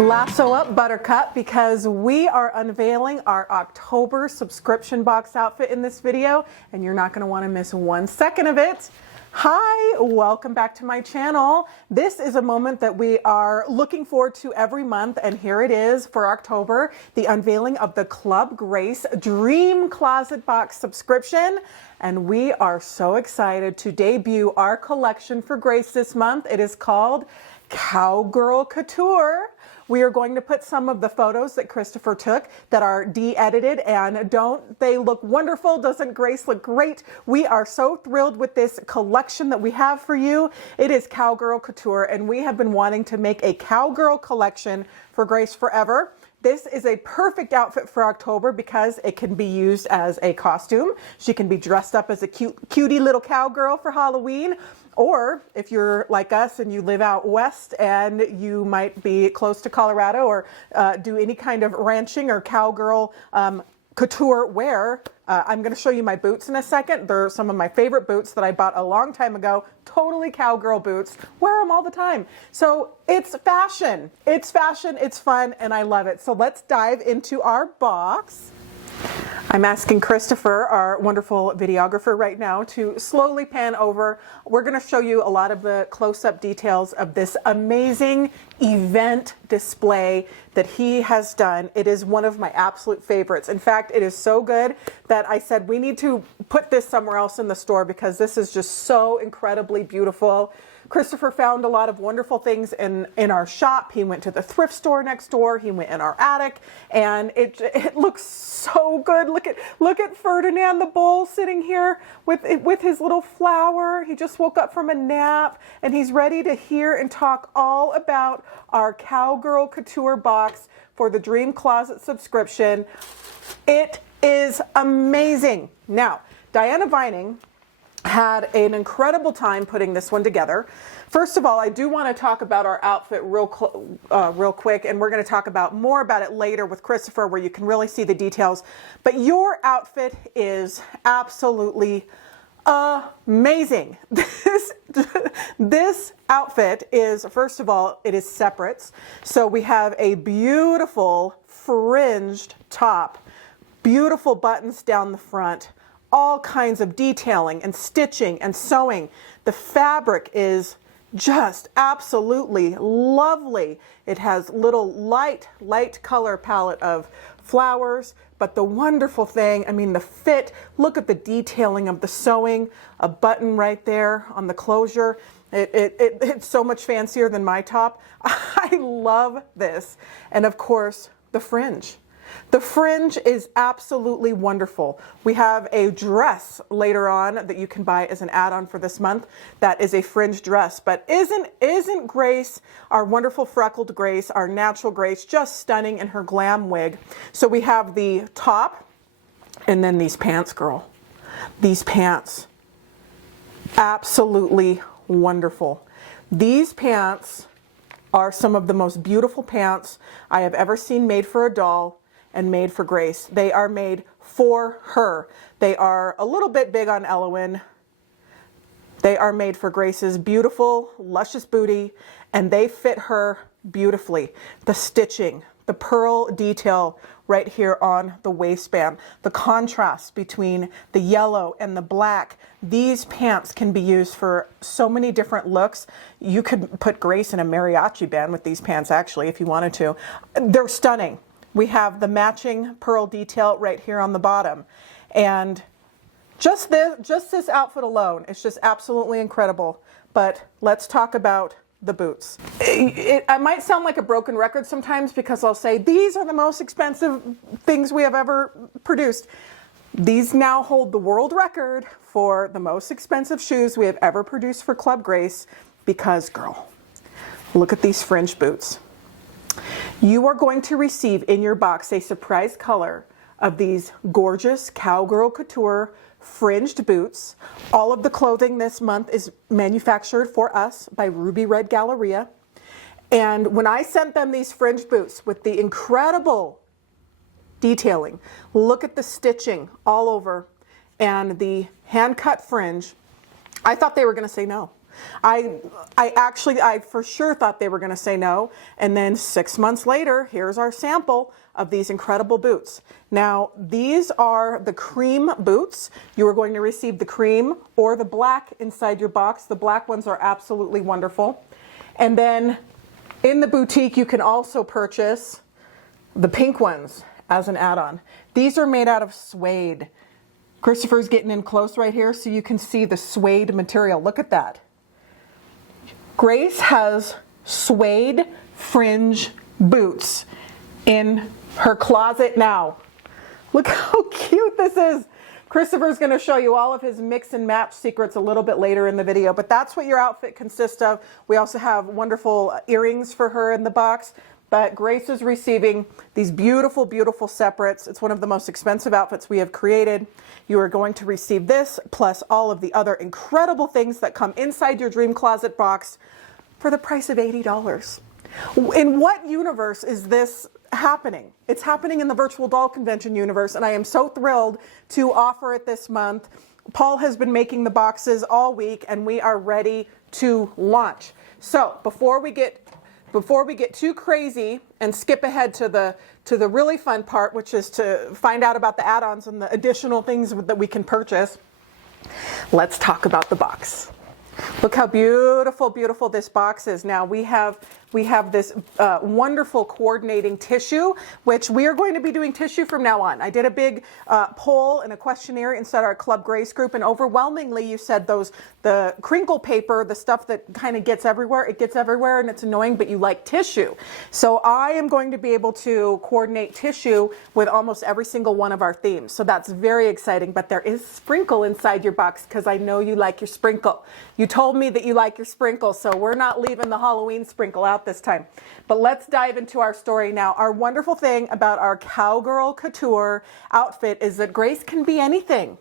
Lasso up, Buttercup, because we are unveiling our October subscription box outfit in this video, and you're not going to want to miss 1 second of it. Hi, welcome back to my channel. This is a moment that we are looking forward to every month, and here it is for October, the unveiling of the Club Grace Dream Closet Box subscription. And we are so excited to debut our collection for Grace this month. It is called Cowgirl Couture. We are going to put some of the photos that Christopher took that are de-edited, and don't they look wonderful? Doesn't Grace look great? We are so thrilled with this collection that we have for you. It is Cowgirl Couture, and we have been wanting to make a Cowgirl collection for Grace forever. This is a perfect outfit for October because it can be used as a costume. She can be dressed up as a cutie little cowgirl for Halloween. Or if you're like us and you live out west and you might be close to Colorado or do any kind of ranching or cowgirl couture wear, I'm going to show you my boots in a second. They're some of my favorite boots that I bought a long time ago. Totally cowgirl boots. Wear them all the time. So it's fashion. It's fashion. It's fun. And I love it. So let's dive into our box. I'm asking Christopher, our wonderful videographer right now, to slowly pan over. We're going to show you a lot of the close-up details of this amazing event display that he has done. It is one of my absolute favorites. In fact, it is so good that I said we need to put this somewhere else in the store because this is just so incredibly beautiful. Christopher found a lot of wonderful things in our shop. He went to the thrift store next door. He went in our attic, and it looks so good. Look at Ferdinand the bull sitting here with his little flower. He just woke up from a nap, and he's ready to hear and talk all about our Cowgirl Couture box for the Dream Closet subscription. It is amazing. Now, Diana Vining had an incredible time putting this one together. First of all, I do want to talk about our outfit real quick, and we're going to talk about more about it later with Christopher, where you can really see the details. But your outfit is absolutely amazing. This outfit is, first of all, it is separates. So we have a beautiful fringed top, beautiful buttons down the front, all kinds of detailing and stitching and sewing. The fabric is just absolutely lovely. It has little light color palette of flowers, but the wonderful thing, I mean, the fit, look at the detailing of the sewing, a button right there on the closure. It's so much fancier than my top. I love this. And of course, the fringe. The fringe is absolutely wonderful. We have a dress later on that you can buy as an add-on for this month that is a fringe dress. But isn't Grace, our wonderful freckled Grace, our natural Grace, just stunning in her glam wig? So we have the top and then these pants, girl. These pants, absolutely wonderful. These pants are some of the most beautiful pants I have ever seen made for a doll and made for Grace. They are made for her. They are a little bit big on Elowen. They are made for Grace's beautiful, luscious booty, and they fit her beautifully. The stitching, the pearl detail right here on the waistband, the contrast between the yellow and the black. These pants can be used for so many different looks. You could put Grace in a mariachi band with these pants, actually, if you wanted to. They're stunning. We have the matching pearl detail right here on the bottom. And just this outfit alone is just absolutely incredible. But let's talk about the boots. I might sound like a broken record sometimes because I'll say these are the most expensive things we have ever produced. These now hold the world record for the most expensive shoes we have ever produced for Club Grace because, girl, look at these fringe boots. You are going to receive in your box a surprise color of these gorgeous Cowgirl Couture fringed boots. All of the clothing this month is manufactured for us by Ruby Red Galleria. And when I sent them these fringed boots with the incredible detailing, look at the stitching all over and the hand-cut fringe, I thought they were going to say no. I for sure thought they were going to say no. And then 6 months later, here's our sample of these incredible boots. Now, these are the cream boots. You are going to receive the cream or the black inside your box. The black ones are absolutely wonderful. And then in the boutique, you can also purchase the pink ones as an add-on. These are made out of suede. Christopher's getting in close right here so you can see the suede material. Look at that. Grace has suede fringe boots in her closet now. Look how cute this is. Christopher's going to show you all of his mix and match secrets a little bit later in the video, but that's what your outfit consists of. We also have wonderful earrings for her in the box, but Grace is receiving these beautiful, beautiful separates. It's one of the most expensive outfits we have created. You are going to receive this plus all of the other incredible things that come inside your dream closet box for the price of $80. In what universe is this happening? It's happening in the virtual doll convention universe, and I am so thrilled to offer it this month. Paul has been making the boxes all week, and we are ready to launch. So before we get too crazy and skip ahead to the really fun part, which is to find out about the add-ons and the additional things that we can purchase, let's talk about the box. Look how beautiful, beautiful this box is. Now we have this wonderful coordinating tissue, which we are going to be doing tissue from now on. I did a big poll and a questionnaire inside our Club Grace group, and overwhelmingly you said the crinkle paper, the stuff that kind of gets everywhere, it gets everywhere and it's annoying, but you like tissue. So I am going to be able to coordinate tissue with almost every single one of our themes. So that's very exciting, but there is sprinkle inside your box because I know you like your sprinkle. You told me that you like your sprinkle, so we're not leaving the Halloween sprinkle out this time. But let's dive into our story now. Our wonderful thing about our Cowgirl Couture outfit is that Grace can be anything,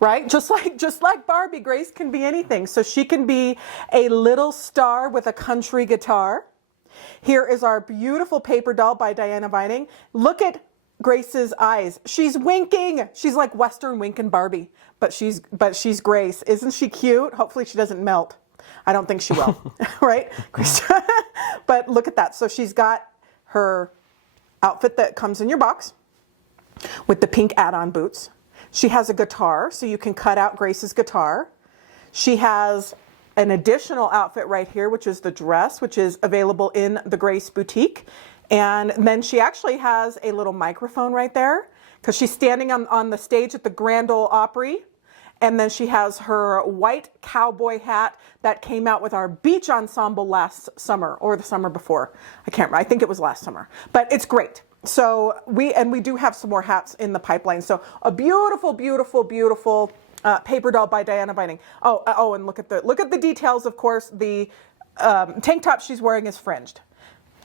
right? Just like Barbie, Grace can be anything. So she can be a little star with a country guitar. Here is our beautiful paper doll by Diana Vining. Look at Grace's eyes. She's winking. She's like Western winking Barbie, but she's Grace. Isn't she cute? Hopefully she doesn't melt. I don't think she will, right? But look at that. So she's got her outfit that comes in your box with the pink add-on boots. She has a guitar, so you can cut out Grace's guitar. She has an additional outfit right here, which is the dress, which is available in the Grace boutique. And then she actually has a little microphone right there because she's standing on the stage at the Grand Ole Opry. And then she has her white cowboy hat that came out with our beach ensemble last summer or the summer before. I can't remember. I think it was last summer, but it's great. So we do have some more hats in the pipeline. So a beautiful, beautiful, beautiful paper doll by Diana Vining. Oh, and look at the details. Of course, the tank top she's wearing is fringed.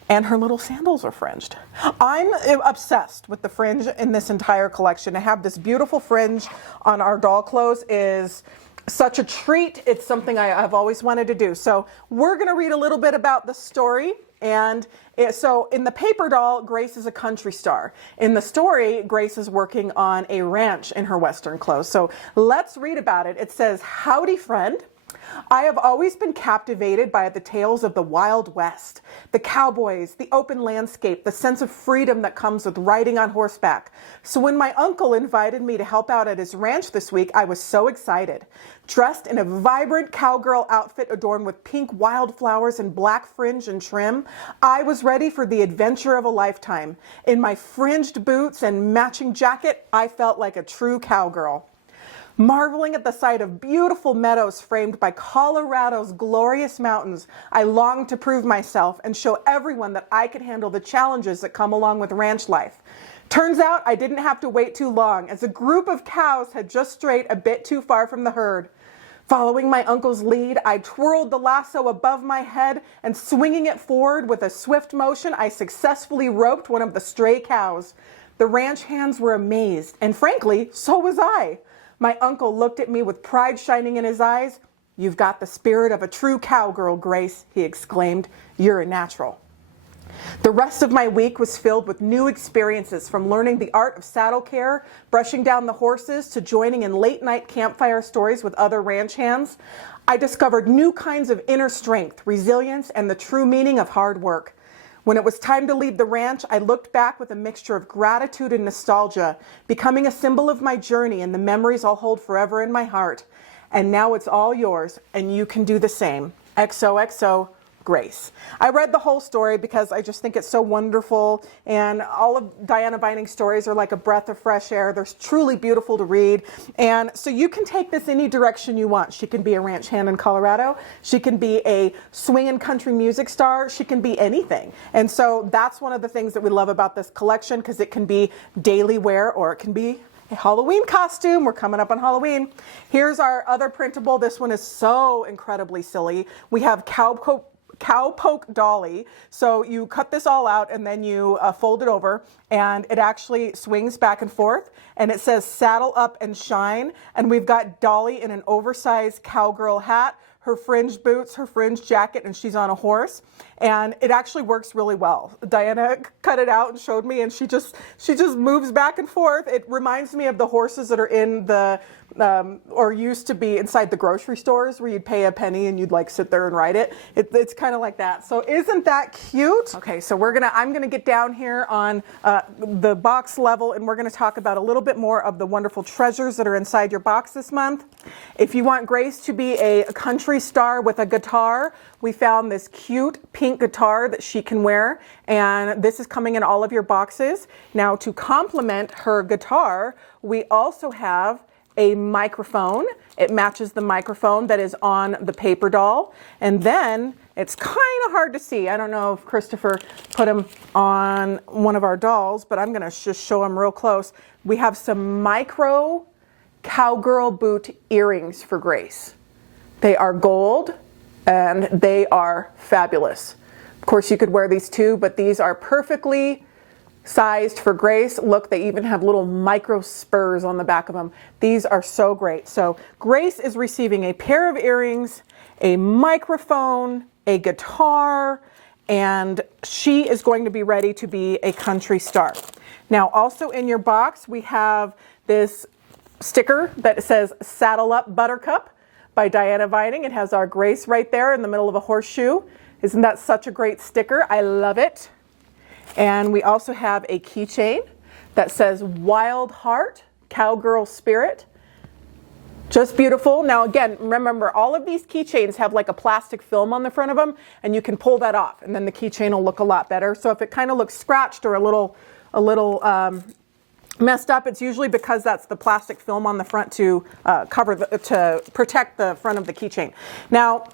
And her little sandals are fringed. I'm obsessed with the fringe in this entire collection. To have this beautiful fringe on our doll clothes is such a treat. It's something I've always wanted to do. So we're going to read a little bit about the story. And so in the paper doll, Grace is a country star. In the story, Grace is working on a ranch in her Western clothes. So let's read about it. It says, "Howdy, friend. I have always been captivated by the tales of the Wild West, the cowboys, the open landscape, the sense of freedom that comes with riding on horseback. So when my uncle invited me to help out at his ranch this week, I was so excited. Dressed in a vibrant cowgirl outfit adorned with pink wildflowers and black fringe and trim, I was ready for the adventure of a lifetime. In my fringed boots and matching jacket, I felt like a true cowgirl. Marveling at the sight of beautiful meadows framed by Colorado's glorious mountains, I longed to prove myself and show everyone that I could handle the challenges that come along with ranch life. Turns out I didn't have to wait too long, as a group of cows had just strayed a bit too far from the herd. Following my uncle's lead, I twirled the lasso above my head and swinging it forward with a swift motion, I successfully roped one of the stray cows. The ranch hands were amazed, and frankly, so was I. My uncle looked at me with pride shining in his eyes. "You've got the spirit of a true cowgirl, Grace," he exclaimed. "You're a natural." The rest of my week was filled with new experiences, from learning the art of saddle care, brushing down the horses, to joining in late-night campfire stories with other ranch hands. I discovered new kinds of inner strength, resilience, and the true meaning of hard work. When it was time to leave the ranch, I looked back with a mixture of gratitude and nostalgia, becoming a symbol of my journey and the memories I'll hold forever in my heart. And now it's all yours, and you can do the same. XOXO, Grace. I read the whole story because I just think it's so wonderful, and all of Diana Vining's stories are like a breath of fresh air. They're truly beautiful to read, and so you can take this any direction you want. She can be a ranch hand in Colorado. She can be a swing and country music star. She can be anything, and so that's one of the things that we love about this collection, because it can be daily wear or it can be a Halloween costume. We're coming up on Halloween. Here's our other printable. This one is so incredibly silly. We have Cowpoke Dolly. So you cut this all out and then you fold it over, and it actually swings back and forth, and it says saddle up and shine. And we've got Dolly in an oversized cowgirl hat, her fringed boots, her fringed jacket, and she's on a horse. And it actually works really well. Diana cut it out and showed me, and she just moves back and forth. It reminds me of the horses that are in the or used to be inside the grocery stores, where you'd pay a penny and you'd like sit there and ride it. It's kind of like that. So isn't that cute? Okay, so I'm gonna get down here on the box level, and we're gonna talk about a little bit more of the wonderful treasures that are inside your box this month. If you want Grace to be a country star with a guitar, we found this cute pink guitar that she can wear, and this is coming in all of your boxes. Now, to complement her guitar, we also have a microphone. It matches the microphone that is on the paper doll. And then it's kind of hard to see. I don't know if Christopher put him on one of our dolls, but I'm gonna just show him real close. We have some micro cowgirl boot earrings for Grace. They are gold and they are fabulous. Of course, you could wear these too, but these are perfectly sized for Grace. Look, they even have little micro spurs on the back of them. These are so great. So Grace is receiving a pair of earrings, a microphone, a guitar, and she is going to be ready to be a country star. Now, also in your box, we have this sticker that says Saddle Up Buttercup by Diana Vining. It has our Grace right there in the middle of a horseshoe. Isn't that such a great sticker? I love it. And we also have a keychain that says Wild Heart, Cowgirl Spirit. Just beautiful. Now again, remember, all of these keychains have like a plastic film on the front of them, and you can pull that off, and then the keychain will look a lot better. So if it kind of looks scratched or a little messed up, it's usually because that's the plastic film on the front to to protect the front of the keychain. Now,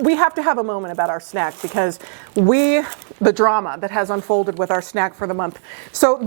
we have to have a moment about our snack, because the drama that has unfolded with our snack for the month. So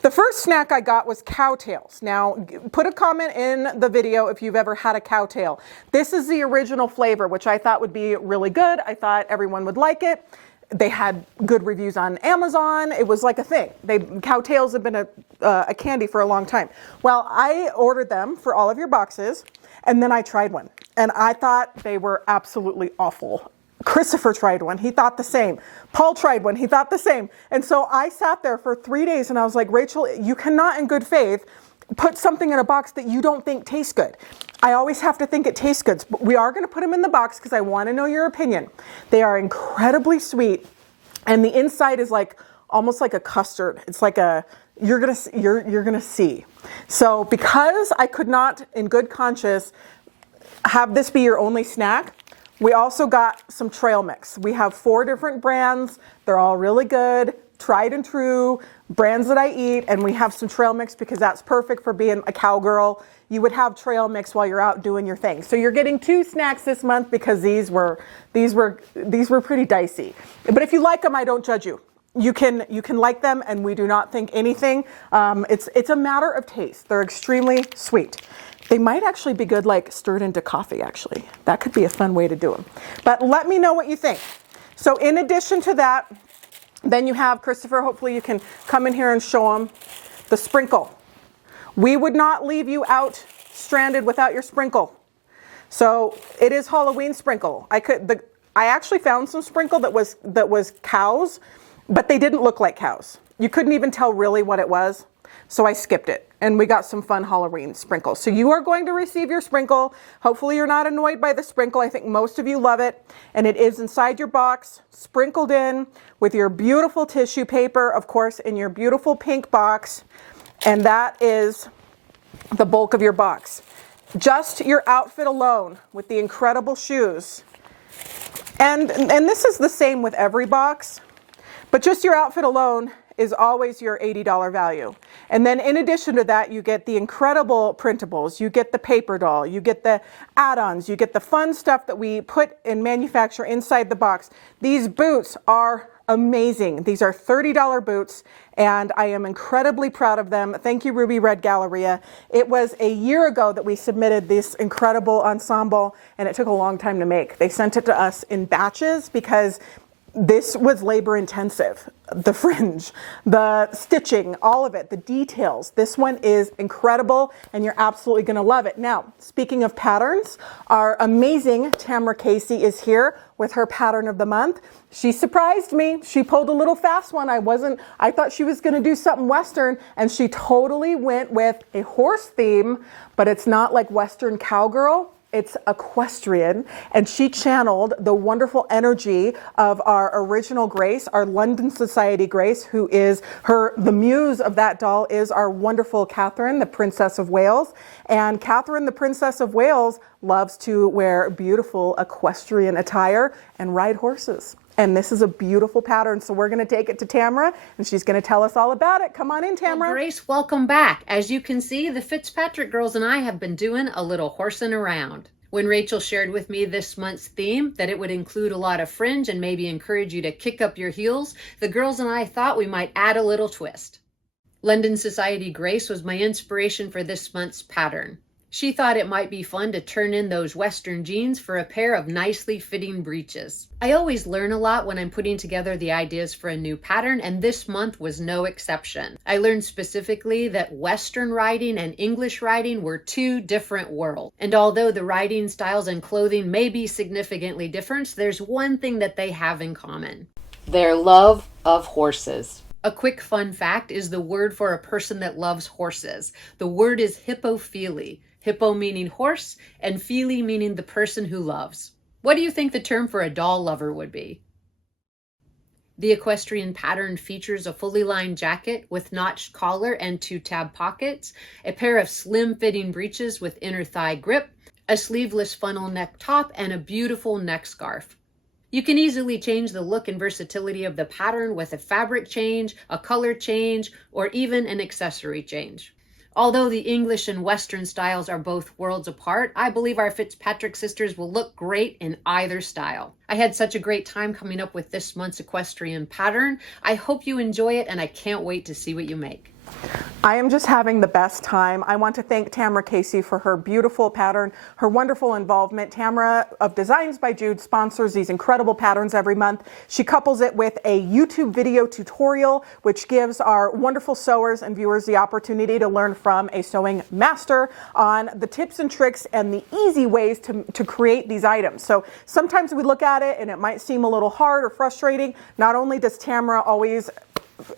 the first snack I got was cowtails. Now, put a comment in the video if you've ever had a cowtail. This is the original flavor, which I thought would be really good. I thought everyone would like it. They had good reviews on Amazon. It was like a thing. Cowtails have been a candy for a long time. Well, I ordered them for all of your boxes, and then I tried one, and I thought they were absolutely awful. Christopher tried one. He thought the same. Paul tried one. He thought the same. And so I sat there for 3 days, and I was like, Rachel, you cannot in good faith put something in a box that you don't think tastes good. I always have to think it tastes good, but we are going to put them in the box because I want to know your opinion. They are incredibly sweet, and the inside is like almost like a custard. It's like you're gonna see. So because I could not, in good conscience, have this be your only snack, we also got some trail mix. We have 4 different brands. They're all really good, tried and true brands that I eat, and we have some trail mix because that's perfect for being a cowgirl. You would have trail mix while you're out doing your thing. So you're getting 2 snacks this month because these were pretty dicey. But if you like them, I don't judge you. You can like them, and we do not think anything. It's a matter of taste. They're extremely sweet. They might actually be good like stirred into coffee, actually. That could be a fun way to do them. But let me know what you think. So in addition to that, then you have, Christopher, hopefully you can come in here and show them the sprinkle. We would not leave you out stranded without your sprinkle. So it is Halloween sprinkle. I actually found some sprinkle that was cows, but they didn't look like cows. You couldn't even tell really what it was. So I skipped it, and we got some fun Halloween sprinkles. So you are going to receive your sprinkle. Hopefully you're not annoyed by the sprinkle. I think most of you love it. And it is inside your box, sprinkled in with your beautiful tissue paper, of course, in your beautiful pink box. And that is the bulk of your box. Just your outfit alone with the incredible shoes. And this is the same with every box, but just your outfit alone is always your $80 value. And then in addition to that, you get the incredible printables, you get the paper doll, you get the add-ons, you get the fun stuff that we put and manufacture inside the box. These boots are amazing. These are $30 boots, and I am incredibly proud of them. Thank you, Ruby Red Galleria. It was a year ago that we submitted this incredible ensemble, and it took a long time to make. They sent it to us in batches because this was labor intensive. The fringe, the stitching, all of it, the details. This one is incredible, and you're absolutely going to love it. Now, speaking of patterns, our amazing Tamara Casey is here with her pattern of the month. She surprised me. She pulled a little fast one. I thought she was going to do something Western, and she totally went with a horse theme, but it's not like Western Cowgirl. It's equestrian, and she channeled the wonderful energy of our original Grace, our London Society Grace, who is the muse of that doll is our wonderful Catherine, the Princess of Wales. And Catherine, the Princess of Wales, loves to wear beautiful equestrian attire and ride horses. And this is a beautiful pattern, so we're going to take it to Tamara, and she's going to tell us all about it. Come on in, Tamara. Well, Grace, welcome back. As you can see, the Fitzpatrick girls and I have been doing a little horsing around. When Rachel shared with me this month's theme, that it would include a lot of fringe and maybe encourage you to kick up your heels, the girls and I thought we might add a little twist. London Society Grace was my inspiration for this month's pattern. She thought it might be fun to turn in those Western jeans for a pair of nicely fitting breeches. I always learn a lot when I'm putting together the ideas for a new pattern, and this month was no exception. I learned specifically that Western riding and English riding were two different worlds. And although the riding styles and clothing may be significantly different, there's one thing that they have in common: their love of horses. A quick fun fact is the word for a person that loves horses. The word is hippophilia. Hippo meaning horse, and phili meaning the person who loves. What do you think the term for a doll lover would be? The equestrian pattern features a fully lined jacket with notched collar and 2 tab pockets, a pair of slim-fitting breeches with inner thigh grip, a sleeveless funnel neck top, and a beautiful neck scarf. You can easily change the look and versatility of the pattern with a fabric change, a color change, or even an accessory change. Although the English and Western styles are both worlds apart, I believe our Fitzpatrick sisters will look great in either style. I had such a great time coming up with this month's equestrian pattern. I hope you enjoy it, and I can't wait to see what you make. I am just having the best time. I want to thank Tamara Casey for her beautiful pattern, her wonderful involvement. Tamara of Designs by Jude sponsors these incredible patterns every month. She couples it with a YouTube video tutorial, which gives our wonderful sewers and viewers the opportunity to learn from a sewing master on the tips and tricks and the easy ways to create these items. So sometimes we look at it and it might seem a little hard or frustrating. Not only does Tamara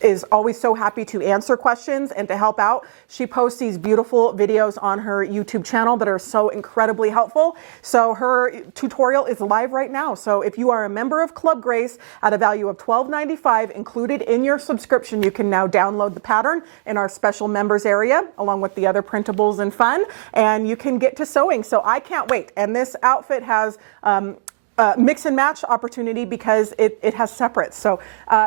is always so happy to answer questions and to help out. She posts these beautiful videos on her YouTube channel that are so incredibly helpful. So her tutorial is live right now. So if you are a member of Club Grace at a value of $12.95 included in your subscription, you can now download the pattern in our special members area along with the other printables and fun, and you can get to sewing. So I can't wait. And this outfit has mix and match opportunity because it has separates. So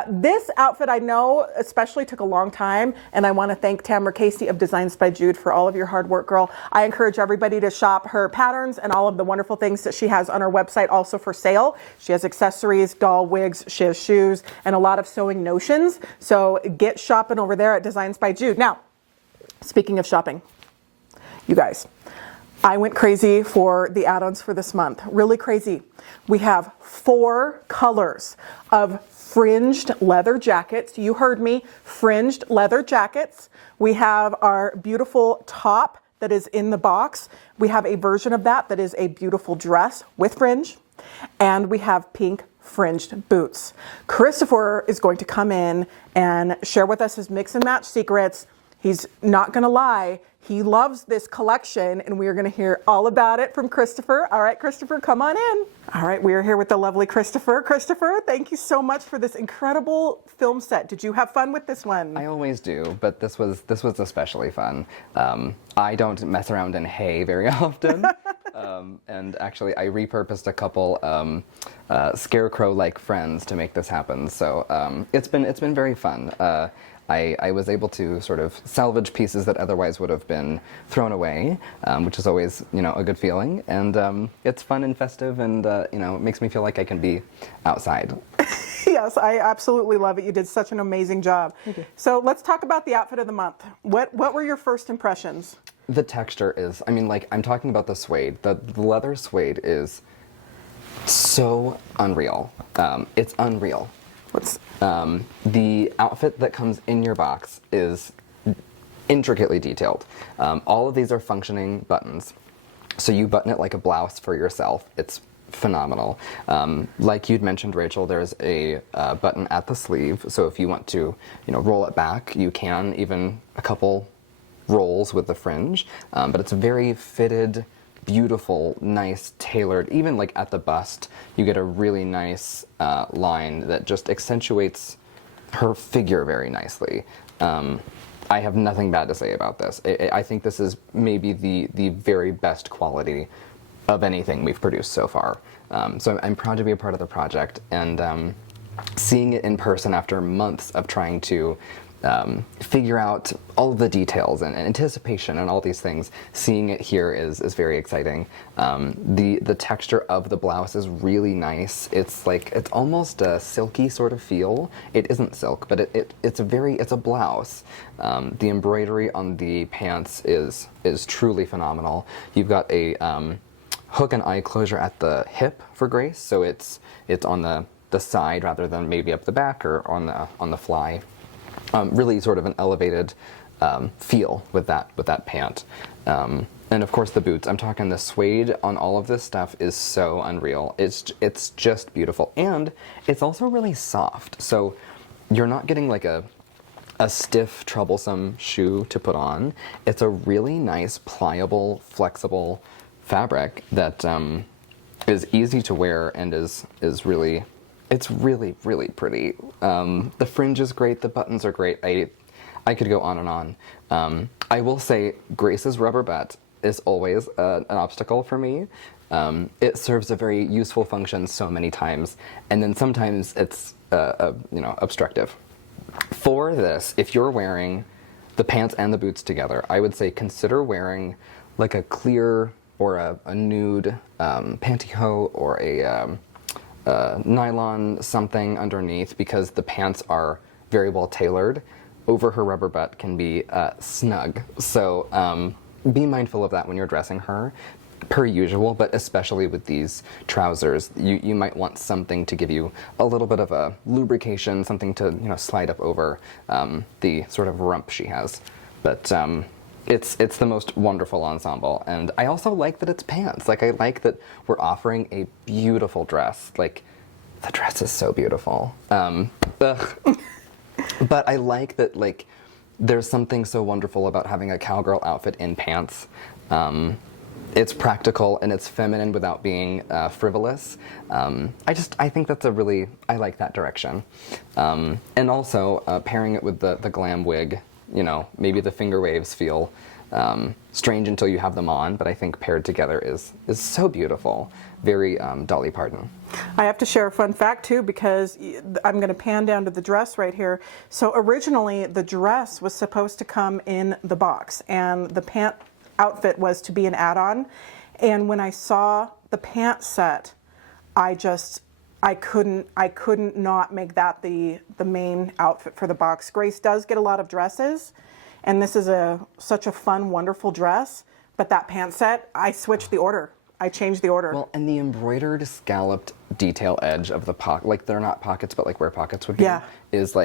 this outfit I know especially took a long time, and I want to thank Tamara Casey of Designs by Jude for all of your hard work, girl. I encourage everybody to shop her patterns and all of the wonderful things that she has on her website also for sale. She has accessories, doll wigs, she has shoes, and a lot of sewing notions. So get shopping over there at Designs by Jude. Now, speaking of shopping, you guys, I went crazy for the add-ons for this month, really crazy. We have 4 colors of fringed leather jackets. You heard me, fringed leather jackets. We have our beautiful top that is in the box. We have a version of that is a beautiful dress with fringe. And we have pink fringed boots. Christopher is going to come in and share with us his mix and match secrets. He's not going to lie. He loves this collection, and we are going to hear all about it from Christopher. All right, Christopher, come on in. All right, we are here with the lovely Christopher. Christopher, thank you so much for this incredible film set. Did you have fun with this one? I always do, but this was especially fun. I don't mess around in hay very often, and actually I repurposed a couple scarecrow-like friends to make this happen. So it's been very fun. I was able to sort of salvage pieces that otherwise would have been thrown away, which is always, a good feeling. And it's fun and festive, and it makes me feel like I can be outside. Yes, I absolutely love it. You did such an amazing job. Thank you. So let's talk about the outfit of the month. What were your first impressions? The texture is, I'm talking about the suede. The leather suede is so unreal. It's unreal. The outfit that comes in your box is intricately detailed. All of these are functioning buttons. So you button it like a blouse for yourself. It's phenomenal. Like you'd mentioned, Rachel, there's a button at the sleeve. So if you want to, roll it back, you can, even a couple rolls with the fringe. But it's very fitted, beautiful, nice, tailored. Even like at the bust, you get a really nice line that just accentuates her figure very nicely. I have nothing bad to say about this. I think this is maybe the very best quality of anything we've produced so far. So I'm proud to be a part of the project, and seeing it in person after months of trying to figure out all of the details and anticipation and all these things, seeing it here is very exciting. The texture of the blouse is really nice. It's almost a silky sort of feel. It isn't silk, but it's a blouse. The embroidery on the pants is truly phenomenal. You've got a hook and eye closure at the hip for Grace, so it's on the side rather than maybe up the back or on the fly. Really sort of an elevated feel with that pant. And of course the boots. I'm talking the suede on all of this stuff is so unreal. It's just beautiful. And it's also really soft. So you're not getting like a stiff, troublesome shoe to put on. It's a really nice, pliable, flexible fabric that is easy to wear and is really... It's really, really pretty. The fringe is great. The buttons are great. I could go on and on. I will say Grace's rubber butt is always an obstacle for me. It serves a very useful function so many times, and then sometimes it's obstructive. For this, if you're wearing the pants and the boots together, I would say consider wearing like a clear or a nude pantyhose or a nylon something underneath, because the pants are very well tailored. Over her rubber butt can be snug. So be mindful of that when you're dressing her, per usual, but especially with these trousers. You might want something to give you a little bit of a lubrication, something to slide up over the sort of rump she has. But it's the most wonderful ensemble, and I also like that it's pants. I like that we're offering a beautiful dress. The dress is so beautiful. But I like that there's something so wonderful about having a cowgirl outfit in pants. It's practical and it's feminine without being frivolous. I think that's I like that direction. And also pairing it with the glam wig. Maybe the finger waves feel strange until you have them on, but I think paired together is so beautiful. Very Dolly Parton. I have to share a fun fact too, because I'm going to pan down to the dress right here. So originally the dress was supposed to come in the box, and the pant outfit was to be an add-on. And when I saw the pant set, I couldn't not make that the main outfit for the box. Grace does get a lot of dresses, and this is such a fun, wonderful dress, but that pant set, I switched the order. I changed the order. Well, and the embroidered scalloped detail edge of the pocket, they're not pockets, but where pockets would be, yeah, is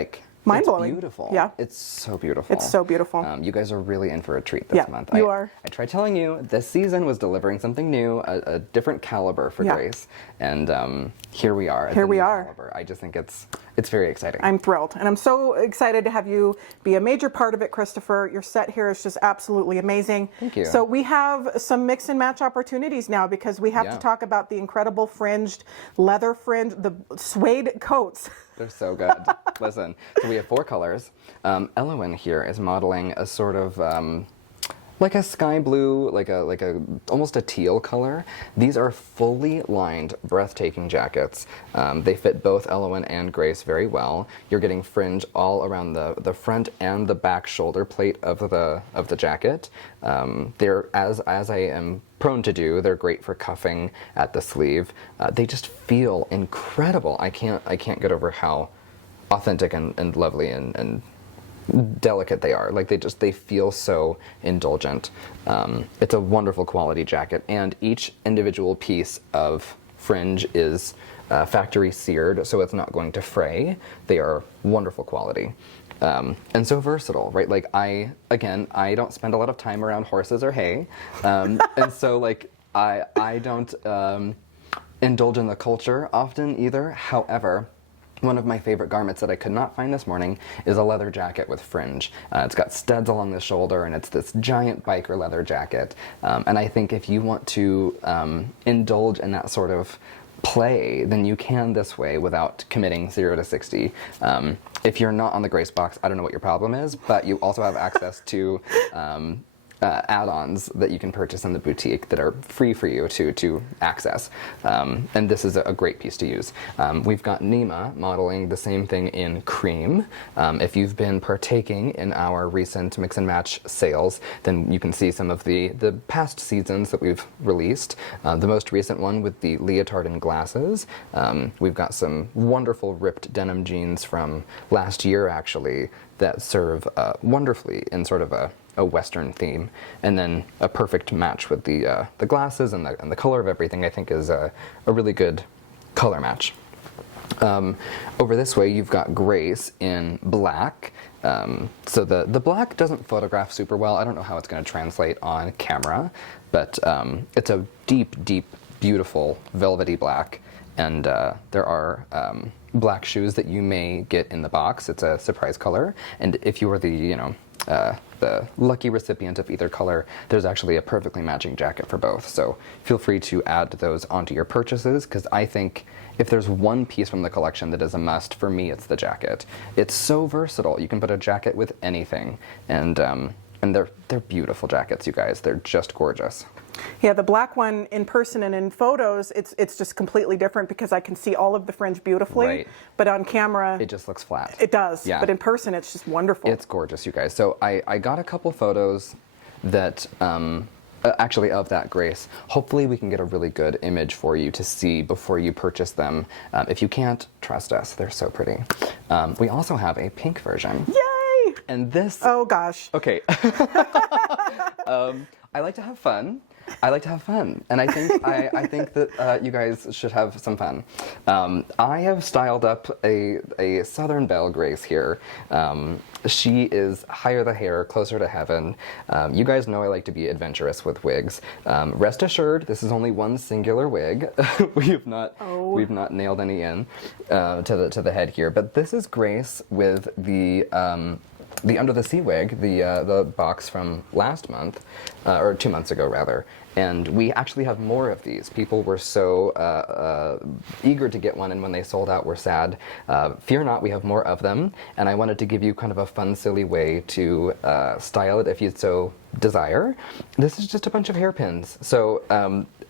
mind-blowing. It's beautiful. Yeah. It's so beautiful. It's so beautiful. You guys are really in for a treat this month. You are. I tried telling you this season was delivering something new, a different caliber for Grace, and here we are. Here we are. Caliber. I just think it's very exciting. I'm thrilled, and I'm so excited to have you be a major part of it, Christopher. Your set here is just absolutely amazing. Thank you. So we have some mix and match opportunities now because we have to talk about the incredible fringed leather fringe, the suede coats. They're so good. Listen, so we have 4 colors. Elowen here is modeling a sort of like a sky blue, like a almost a teal color. These are fully lined, breathtaking jackets. They fit both Elowen and Grace very well. You're getting fringe all around the front and the back shoulder plate of the jacket. They're as I am prone to do. They're great for cuffing at the sleeve. They just feel incredible. I can't get over how authentic and lovely and delicate they are. Like they feel so indulgent. It's a wonderful quality jacket, and each individual piece of fringe is factory seared, so it's not going to fray. They are wonderful quality. And so versatile, right? Like I don't spend a lot of time around horses or hay, and so like I don't indulge in the culture often either. However, one of my favorite garments that I could not find this morning is a leather jacket with fringe. It's got studs along the shoulder, and it's this giant biker leather jacket. And I think if you want to indulge in that sort of play, then you can this way without committing 0 to 60. If you're not on the Grace box, I don't know what your problem is, but you also have access to add-ons that you can purchase in the boutique that are free for you to access. And this is a great piece to use. We've got Nima modeling the same thing in cream. If you've been partaking in our recent mix and match sales, then you can see some of the past seasons that we've released. The most recent one with the leotard and glasses. We've got some wonderful ripped denim jeans from last year actually that serve wonderfully in sort of a Western theme, and then a perfect match with the glasses and the color of everything. I think is a really good color match. Over this way, you've got Grace in black. So the black doesn't photograph super well. I don't know how it's going to translate on camera, but it's a deep, beautiful velvety black. And there are black shoes that you may get in the box. It's a surprise color, and if you were the lucky recipient of either color, there's actually a perfectly matching jacket for both. So feel free to add those onto your purchases, because I think if there's one piece from the collection that is a must, for me it's the jacket. It's so versatile. You can put a jacket with anything, and they're beautiful jackets, you guys. They're just gorgeous. Yeah, the black one in person and in photos, it's just completely different because I can see all of the fringe beautifully. Right. But on camera, it just looks flat. It does. Yeah. But in person, it's just wonderful. It's gorgeous, you guys. So I got a couple photos that actually of that Grace. Hopefully we can get a really good image for you to see before you purchase them. If you can't, trust us, they're so pretty. We also have a pink version. Yay! And this... Oh gosh. Okay. I like to have fun. And I think that you guys should have some fun. I have styled up a Southern Belle Grace here. She is higher the hair, closer to heaven. You guys know I like to be adventurous with wigs. Rest assured, this is only one singular wig. We've not nailed any in to the head here. But this is Grace with the Under the Sea wig, the box from last month, or 2 months ago rather, and we actually have more of these. People were so eager to get one, and when they sold out, we're sad. Fear not, we have more of them, and I wanted to give you kind of a fun, silly way to style it if you so desire. This is just a bunch of hairpins, so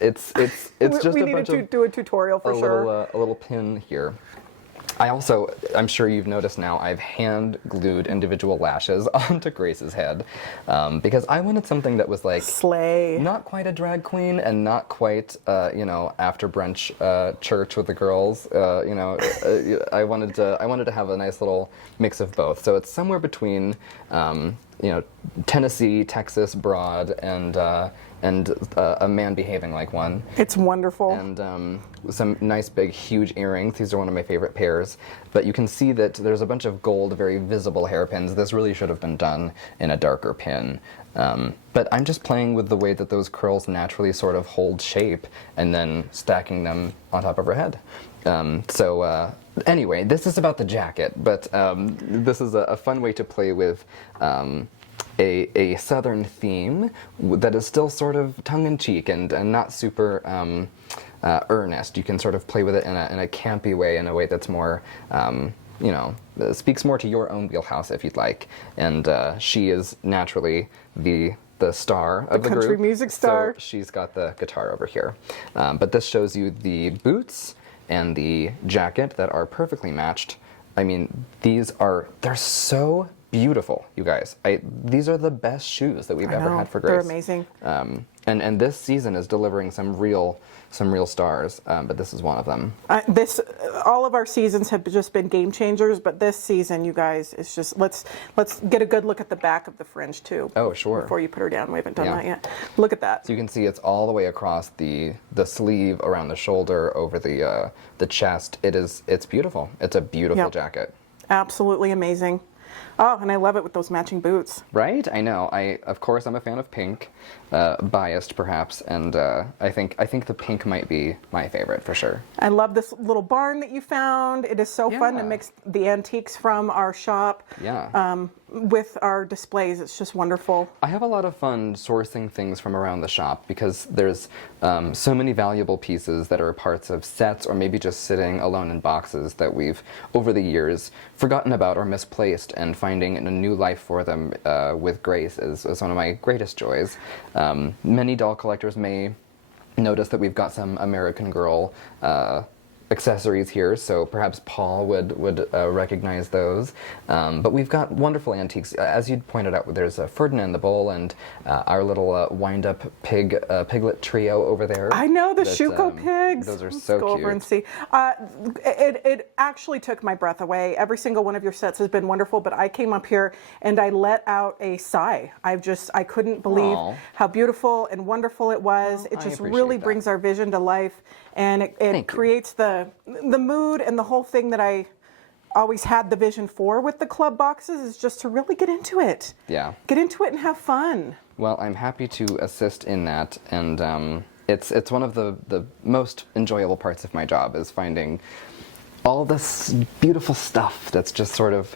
it's just we a bunch of... We need to do a tutorial for sure. A little pin here. I'm sure you've noticed now, I've hand glued individual lashes onto Grace's head because I wanted something that was like slay, not quite a drag queen and not quite after brunch church with the girls. I wanted to have a nice little mix of both. So it's somewhere between you know, Tennessee, Texas broad, and a man behaving like one. It's wonderful. And some nice big huge earrings. These are one of my favorite pairs. But you can see that there's a bunch of gold, very visible hairpins. This really should have been done in a darker pin. But I'm just playing with the way that those curls naturally sort of hold shape and then stacking them on top of her head. Anyway, this is about the jacket, but this is a fun way to play with a southern theme that is still sort of tongue-in-cheek and not super earnest. You can sort of play with it in a campy way, in a way that's more, you know, speaks more to your own wheelhouse, if you'd like. And she is naturally the star of the group. Country music star. So she's got the guitar over here. But this shows you the boots and the jacket that are perfectly matched. I mean, they're so beautiful, you guys. These are the best shoes that we've ever had for Grace. They're amazing. And this season is delivering some real stars, but this is one of them. All of our seasons have just been game changers, but this season, you guys, it's just, let's get a good look at the back of the fringe too. Oh, sure. Before you put her down, we haven't done that yet. Look at that. So you can see it's all the way across the sleeve, around the shoulder, over the chest. It's beautiful. It's a beautiful jacket. Absolutely amazing. Oh, and I love it with those matching boots. Right? I know. Of course, I'm a fan of pink, biased perhaps, and I think the pink might be my favorite for sure. I love this little barn that you found. It is so fun to mix the antiques from our shop with our displays. It's just wonderful. I have a lot of fun sourcing things from around the shop because there's so many valuable pieces that are parts of sets or maybe just sitting alone in boxes that we've, over the years, forgotten about or misplaced, and finding a new life for them with Grace is one of my greatest joys. Many doll collectors may notice that we've got some American Girl accessories here, so perhaps Paul would recognize those. But we've got wonderful antiques. As you pointed out, there's Ferdinand the Bull and our little wind-up piglet trio over there. I know, the Shuko pigs. Those are Let's so go cute. over and see. It actually took my breath away. Every single one of your sets has been wonderful, but I came up here and I let out a sigh. I couldn't believe how beautiful and wonderful it was. Well, it just appreciate really that. brings our vision to life, and it creates the mood, and the whole thing that I always had the vision for with the club boxes is just to really get into it. Yeah. Get into it and have fun. Well, I'm happy to assist in that, and it's one of the most enjoyable parts of my job is finding all this beautiful stuff that's just sort of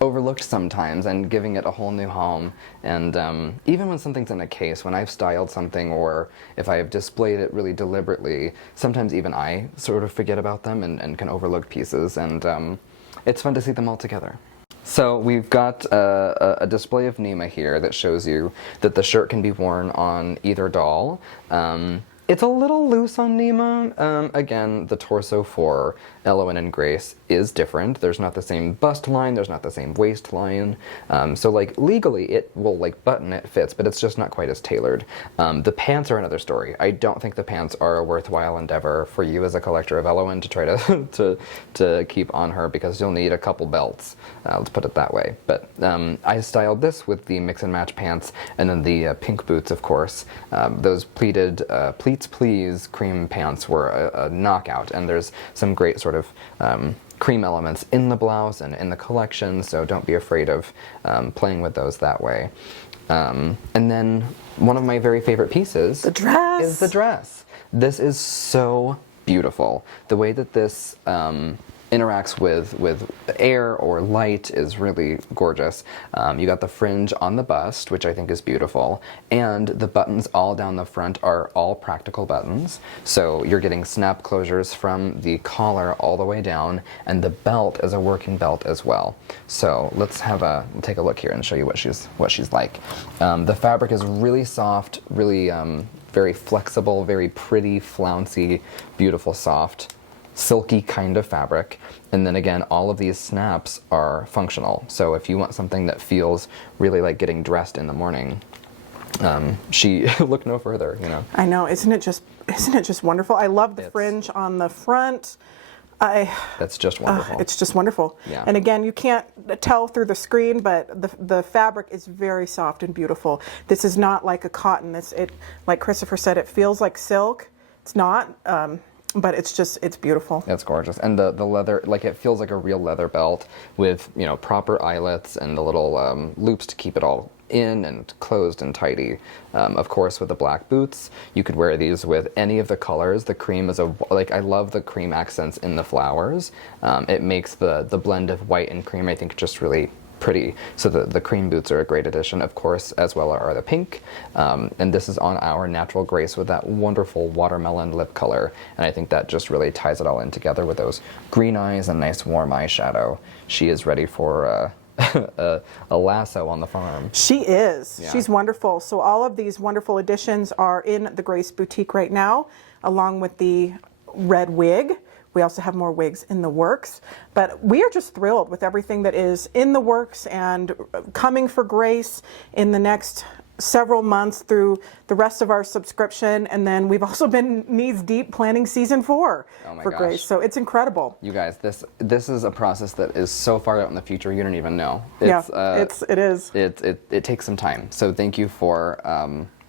overlooked sometimes and giving it a whole new home. And even when something's in a case, when I've styled something or if I have displayed it really deliberately, sometimes even I sort of forget about them and can overlook pieces, and it's fun to see them all together. So we've got a display of Nima here that shows you that the shirt can be worn on either doll. It's a little loose on Nima. Again, the torso for Elowen and Grace is different. There's not the same bust line, there's not the same waistline. So like legally it will like button, it fits, but it's just not quite as tailored. The pants are another story. I don't think the pants are a worthwhile endeavor for you as a collector of Elowen to try to keep on her, because you'll need a couple belts. Let's put it that way. But I styled this with the mix and match pants and then the pink boots, of course. Those pleated Pleats Please cream pants were a knockout, and there's some great sort of cream elements in the blouse and in the collection, so don't be afraid of playing with those that way. And then one of my very favorite pieces The dress. is the dress. This is so beautiful. The way that this interacts with air or light is really gorgeous. You got the fringe on the bust, which I think is beautiful, and the buttons all down the front are all practical buttons. So you're getting snap closures from the collar all the way down, and the belt is a working belt as well. So let's take a look here and show you what she's like. The fabric is really soft, really very flexible, very pretty, flouncy, beautiful, soft, silky kind of fabric. And then again, all of these snaps are functional. So if you want something that feels really like getting dressed in the morning, she look no further, you know. I know, isn't it just wonderful? I love the fringe on the front. That's just wonderful. It's just wonderful. Yeah. And again, you can't tell through the screen, but the fabric is very soft and beautiful. This is not like a cotton. Like Christopher said, it feels like silk. It's not, but it's beautiful. It's gorgeous. And the leather, like, it feels like a real leather belt with, you know, proper eyelets and the little loops to keep it all in and closed and tidy. Of course, with the black boots, you could wear these with any of the colors. The cream is I love the cream accents in the flowers. It makes the blend of white and cream, I think, just really pretty. So the cream boots are a great addition. Of course, as well are the pink. And this is on our Natural Grace with that wonderful watermelon lip color. And I think that just really ties it all in together with those green eyes and nice warm eyeshadow. She is ready for a lasso on the farm. She is. Yeah. She's wonderful. So all of these wonderful additions are in the Grace Boutique right now, along with the red wig. We also have more wigs in the works, but we are just thrilled with everything that is in the works and coming for Grace in the next several months through the rest of our subscription. And then we've also been knees deep planning season 4 for Grace. So it's incredible. You guys, this is a process that is so far out in the future you don't even know. It is. It takes some time. So thank you for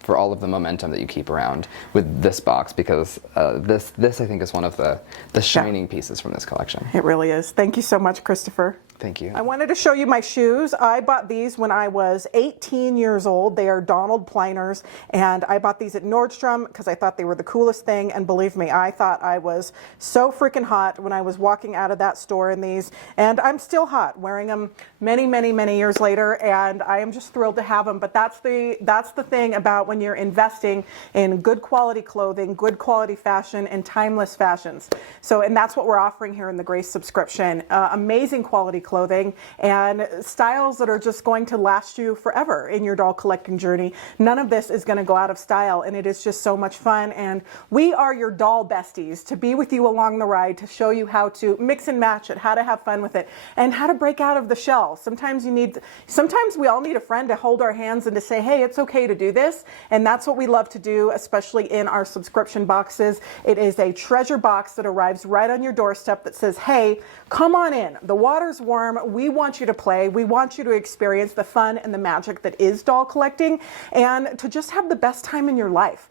all of the momentum that you keep around with this box, because this I think is one of the shining pieces from this collection. It really is. Thank you so much, Christopher. Thank you. I wanted to show you my shoes. I bought these when I was 18 years old. They are Donald Pleiners, and I bought these at Nordstrom because I thought they were the coolest thing, and believe me, I thought I was so freaking hot when I was walking out of that store in these, and I'm still hot wearing them many, many, many years later, and I am just thrilled to have them. But that's the thing about when you're investing in good quality clothing, good quality fashion, and timeless fashions. So, and that's what we're offering here in the Grace subscription. Amazing quality clothing and styles that are just going to last you forever in your doll collecting journey. None of this is going to go out of style, and it is just so much fun. And we are your doll besties to be with you along the ride, to show you how to mix and match it, how to have fun with it, and how to break out of the shell. Sometimes we all need a friend to hold our hands and to say, hey, it's okay to do this. And that's what we love to do, especially in our subscription boxes. It is a treasure box that arrives right on your doorstep that says, hey, come on in. The water's warm. We want you to play. We want you to experience the fun and the magic that is doll collecting, and to just have the best time in your life.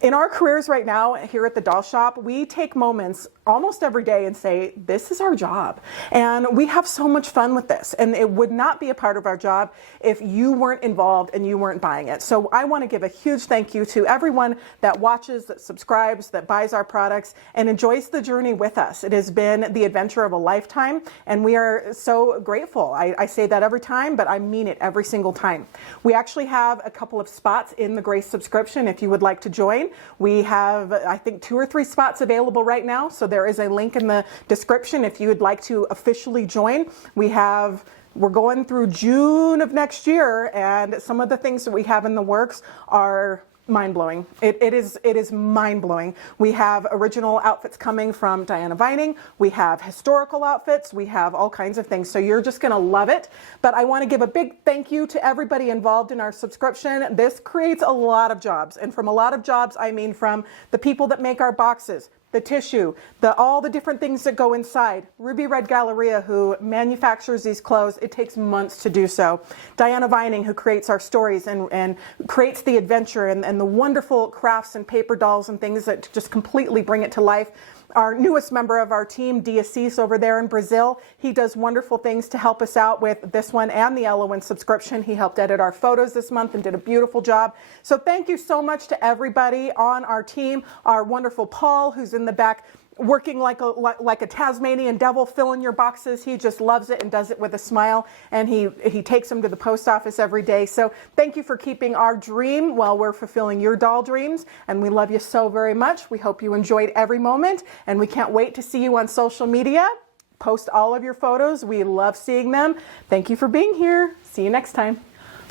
In our careers right now here at the Doll Shop, we take moments almost every day and say, this is our job. And we have so much fun with this. And it would not be a part of our job if you weren't involved and you weren't buying it. So I want to give a huge thank you to everyone that watches, that subscribes, that buys our products, and enjoys the journey with us. It has been the adventure of a lifetime, and we are so grateful. I say that every time, but I mean it every single time. We actually have a couple of spots in the Grace subscription if you would like to join. We have, I think, 2 or 3 spots available right now, so there is a link in the description if you would like to officially join. We're going through June of next year, and some of the things that we have in the works are mind-blowing. It is mind-blowing. We have original outfits coming from Diana Vining. We have historical outfits. We have all kinds of things. So you're just going to love it. But I want to give a big thank you to everybody involved in our subscription. This creates a lot of jobs. And from a lot of jobs, I mean from the people that make our boxes, the tissue, all the different things that go inside. Ruby Red Galleria, who manufactures these clothes, it takes months to do so. Diana Vining, who creates our stories and creates the adventure and the wonderful crafts and paper dolls and things that just completely bring it to life. Our newest member of our team, Diacis, over there in Brazil, he does wonderful things to help us out with this one and the Elowen subscription. He helped edit our photos this month and did a beautiful job. So thank you so much to everybody on our team. Our wonderful Paul, who's in the back working like a Tasmanian devil, filling your boxes. He just loves it and does it with a smile, and he takes them to the post office every day. So thank you for keeping our dream while we're fulfilling your doll dreams, and we love you so very much. We hope you enjoyed every moment, and we can't wait to see you on social media. Post all of your photos. We love seeing them. Thank you for being here. See you next time.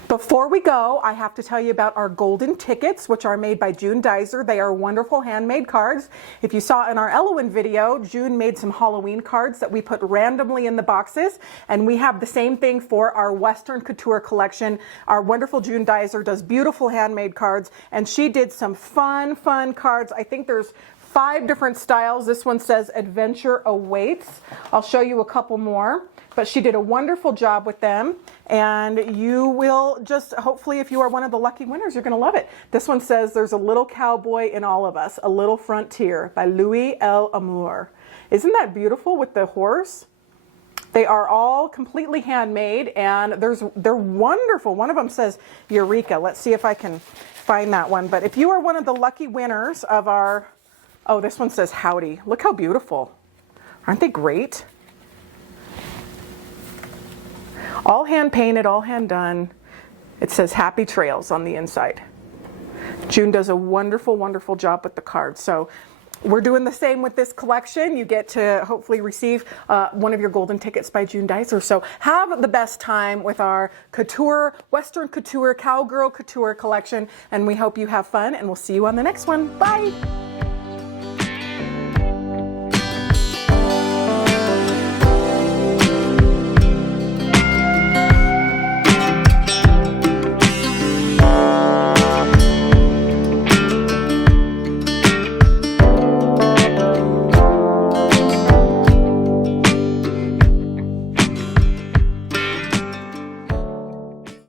Before we go, I have to tell you about our golden tickets, which are made by June Dizer. They are wonderful handmade cards. If you saw in our Elowen video, June made some Halloween cards that we put randomly in the boxes, and we have the same thing for our Western Couture collection. Our wonderful June Dizer does beautiful handmade cards, and she did some fun cards. I think there's 5 different styles. This one says Adventure Awaits. I'll show you a couple more, but she did a wonderful job with them, and you will just, hopefully if you are one of the lucky winners, you're gonna love it. This one says There's a Little Cowboy in All of Us, A Little Frontier by Louis L. Amour. Isn't that beautiful with the horse? They are all completely handmade, and they're wonderful. One of them says Eureka. Let's see if I can find that one. But if you are one of the lucky winners of our, oh, this one says Howdy. Look how beautiful. Aren't they great? All hand painted, all hand done. It says Happy Trails on the inside. June does a wonderful, wonderful job with the cards. So we're doing the same with this collection. You get to hopefully receive one of your golden tickets by June Dicer. So have the best time with our Couture, Western Couture, Cowgirl Couture collection. And we hope you have fun, and we'll see you on the next one. Bye.